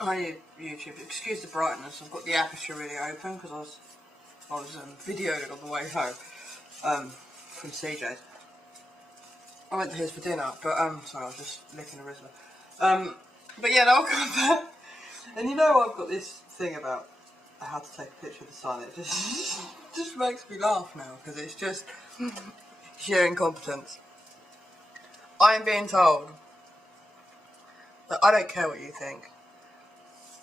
Hi YouTube, excuse the brightness, I've got the aperture really open because I was videoing it on the way home from CJ's. I went to his for dinner, but sorry, I was just licking a Rizzler. But yeah, I'll come back. And you know I've got this thing about how to take a picture of the sun. It just makes me laugh now because it's just sheer incompetence. I am being told that I don't care what you think.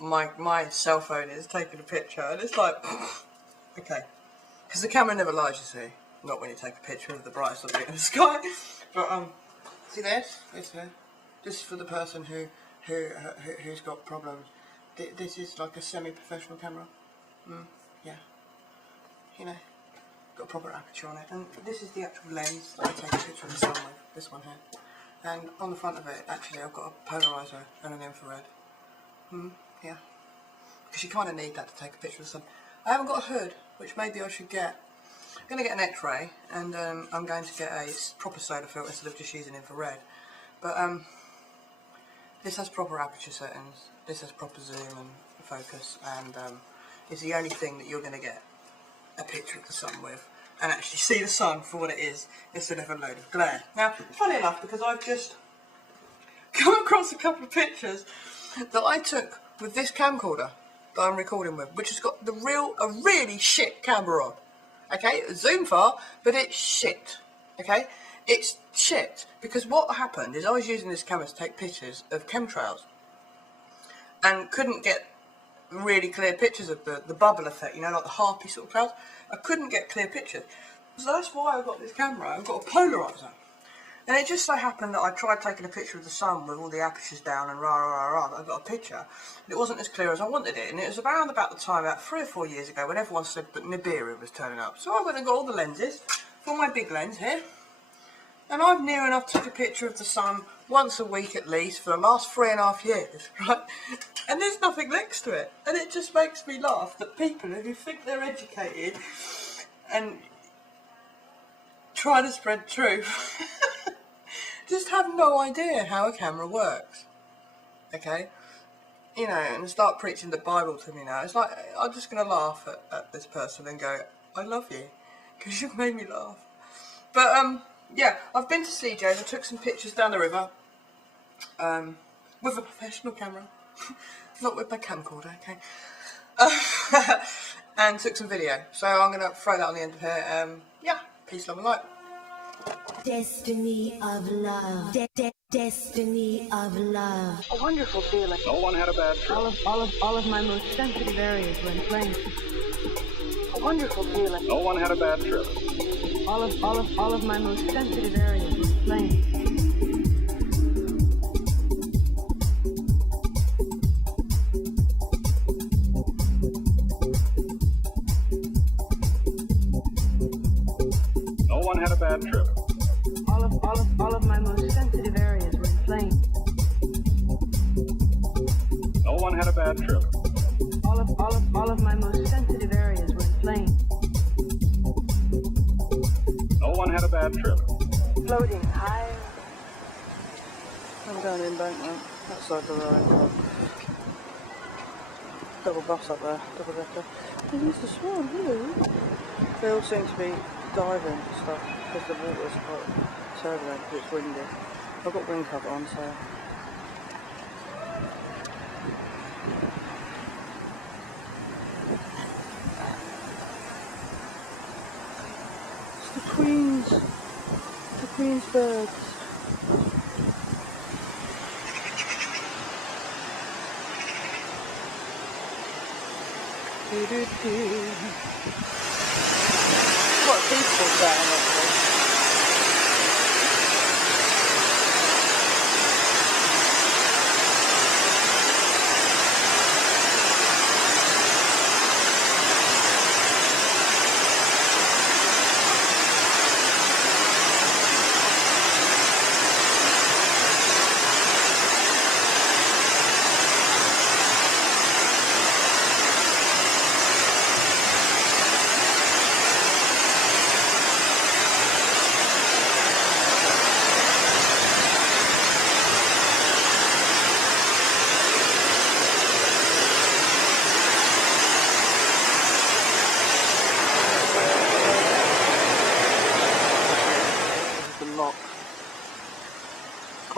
My cell phone is taking a picture, and it's like, okay, because the camera never lies, you see. Not when you take a picture of the brightest object in the sky. But see this? This here. This is for the person who's got problems. This is like a semi-professional camera. Yeah. You know, got a proper aperture on it, and this is the actual lens that I take a picture of the sun with. This one here. And on the front of it, actually, I've got a polarizer and an infrared. Yeah. Because you kind of need that to take a picture of the sun. I haven't got a hood, which maybe I should get. I'm going to get an X-ray, and I'm going to get a proper solar filter instead of just using infrared. But this has proper aperture settings. This has proper zoom and focus, and it's the only thing that you're going to get a picture of the sun with, and actually see the sun for what it is instead of a load of glare. Now, funny enough, because I've just come across a couple of pictures that I took with this camcorder that I'm recording with, which has got a really shit camera on. Okay, zoom far, but it's shit. Okay, it's shit because what happened is I was using this camera to take pictures of chemtrails and couldn't get really clear pictures of the bubble effect, you know, like the harpy sort of clouds. I couldn't get clear pictures, so that's why I've got this camera. I've got a polarizer. And it just so happened that I tried taking a picture of the sun with all the apertures down and I got a picture. And it wasn't as clear as I wanted it. And it was around about the time, about 3 or 4 years ago, when everyone said that Nibiru was turning up. So I went and got all the lenses for my big lens here. And I've near enough took a picture of the sun once a week at least for the last 3.5 years, right? And there's nothing next to it. And it just makes me laugh that people who think they're educated and try to spread truth just have no idea how a camera works, okay? You know, and start preaching the Bible to me now. It's like, I'm just going to laugh at this person and go, I love you, because you've made me laugh. But, yeah, I've been to CJ's, I took some pictures down the river, with a professional camera, not with my camcorder, okay? And took some video, so I'm going to throw that on the end of here. Yeah, peace, love and light. Destiny of love. Destiny of love. A wonderful feeling. No one had a bad trip. All of my most sensitive areas were inflamed. A wonderful feeling. No one had a bad trip. All of my most sensitive areas were inflamed. No one had a bad trip. All of my most sensitive areas were inflamed. No one had a bad trip. All of my most sensitive areas were inflamed. No one had a bad trip. Floating high. I'm going embankment. Outside the road. Double bus up there, double decker. And there's the swan, hello. They all seem to be diving and stuff because the water's quite turbulent because it's windy. I've got wind cover on, so. It's the Queen's birds. Quite peaceful sound actually.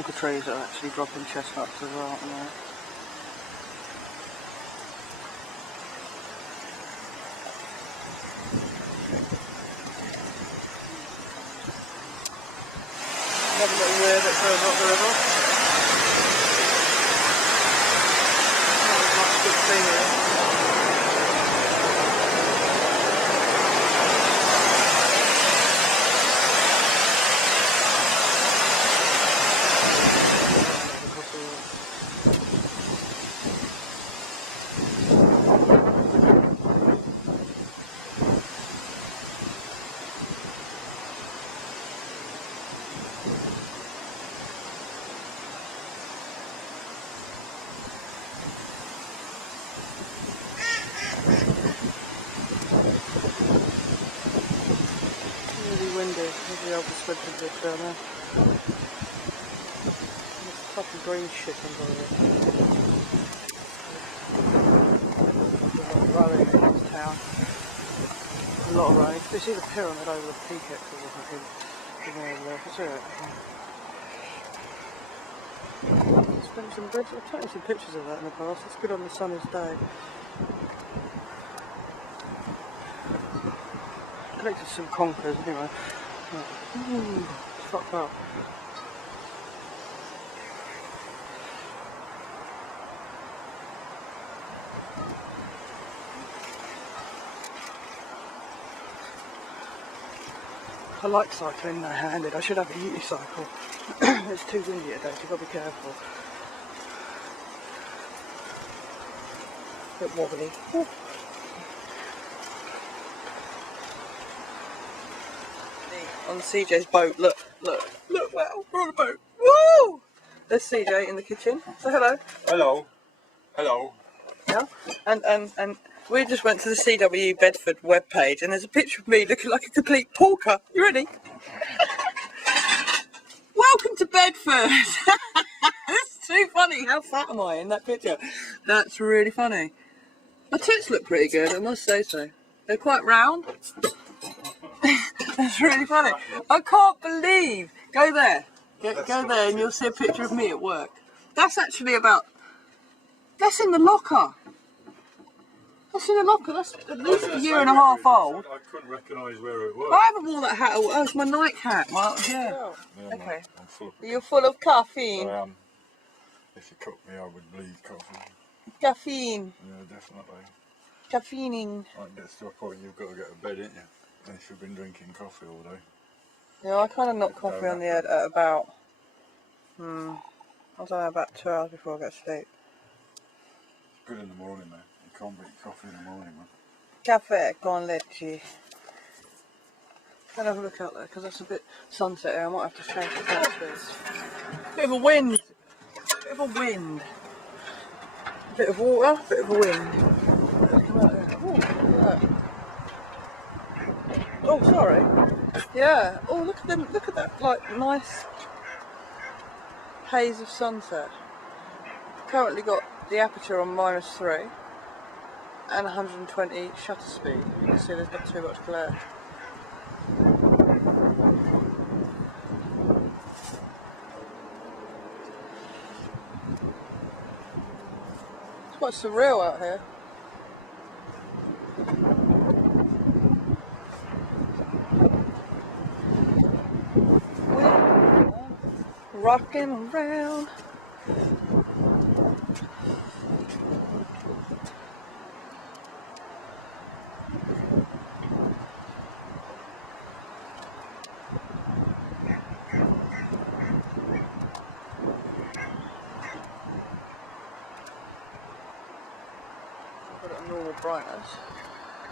tonka trees that are actually dropping chestnuts as well. You know. Another little weir that goes up the river. Not as much good scenery. Really windy. Maybe I'll be switching this down there. There's a couple of green shit under it. Rowing across town. A lot of rowing. You see the pyramid over the peak actually. That's it. Some bridge. I've taken some pictures of that in the past. It's good on the sunniest day. Collected some conkers anyway. Fucked up. I like cycling no-handed. I should have a unicycle. It's too windy today, so you've got to be careful. A bit wobbly. Ooh. On CJ's boat, look, wow, we're on a boat. Woo! There's CJ in the kitchen. Say hello. Hello. Hello. Yeah. And we just went to the CW Bedford webpage and there's a picture of me looking like a complete porker. You ready? Welcome to Bedford! It's too funny. How fat am I in that picture? That's really funny. My tits look pretty good, I must say so. They're quite round. That's really funny. I can't believe. Go there. Go there and you'll see a picture of me at work. That's actually about... That's in the locker. That's in the locker. That's at least a year and a half old. I couldn't recognise where it was. I haven't worn that hat. Oh, it's my Nike hat. Well, yeah. Yeah, Okay. I'm full of... You're full of caffeine. I am. If you cut me, I would bleed coffee. Caffeine. Yeah, definitely. Caffeining. It gets to a point you've got to get to bed, ain't you? If you've been drinking coffee all day. Yeah, I kind of knock coffee on the head at about, I don't know, about 2 hours before I go to sleep. It's good in the morning, man. You can't beat coffee in the morning, man. Cafe con leche. I'll have a look out there because that's a bit sunset here. I might have to change the fences. Bit of a wind. Bit of a wind. Bit of water, bit of a wind. Let's come out there. Ooh, look at that. Oh, sorry. Yeah. Oh, look at them. Look at that, like, nice haze of sunset. Currently got the aperture on -3 and 120 shutter speed. You can see there's not too much glare. It's quite surreal out here. Rocking around. Put it at normal brightness.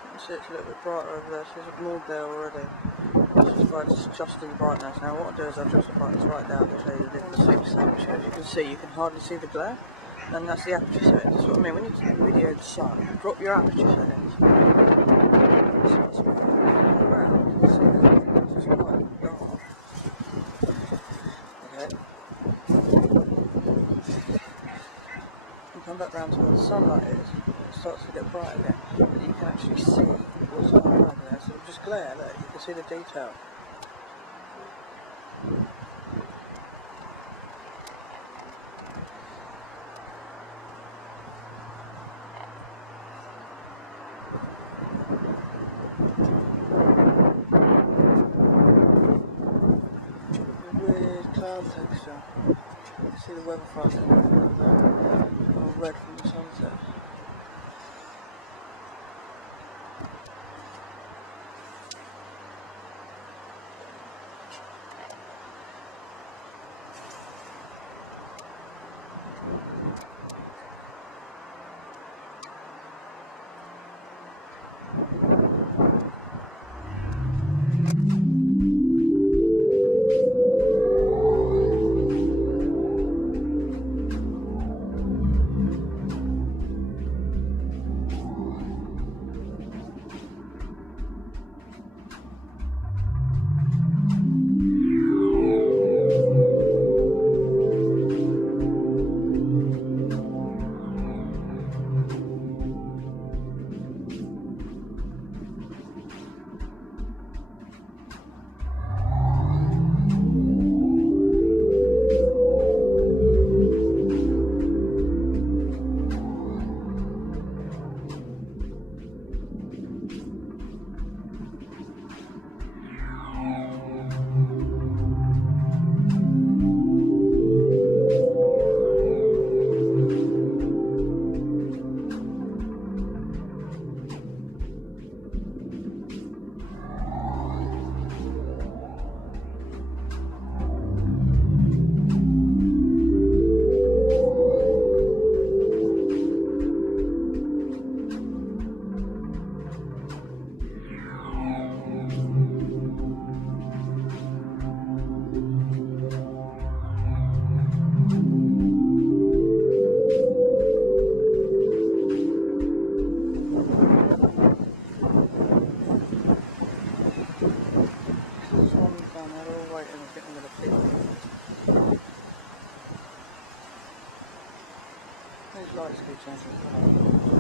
You can see it's a little bit brighter over there, so it's ignored there already. It's adjusting brightness. Now what I'll do is I'll adjust the brightness right down to show you the difference. As you can see, you can hardly see the glare, and that's the aperture settings. That's what I mean. When you video the sun, drop your aperture settings. So it's around. You can see that. It's just quite dark. Okay. You come back round to where the sunlight is. It starts to get bright again, but you can actually see what's going on there. So just glare. Look, you can see the detail. cloud texture. You can see the weather frost coming through there. It's all red from the sunset. These lights keep changing colour.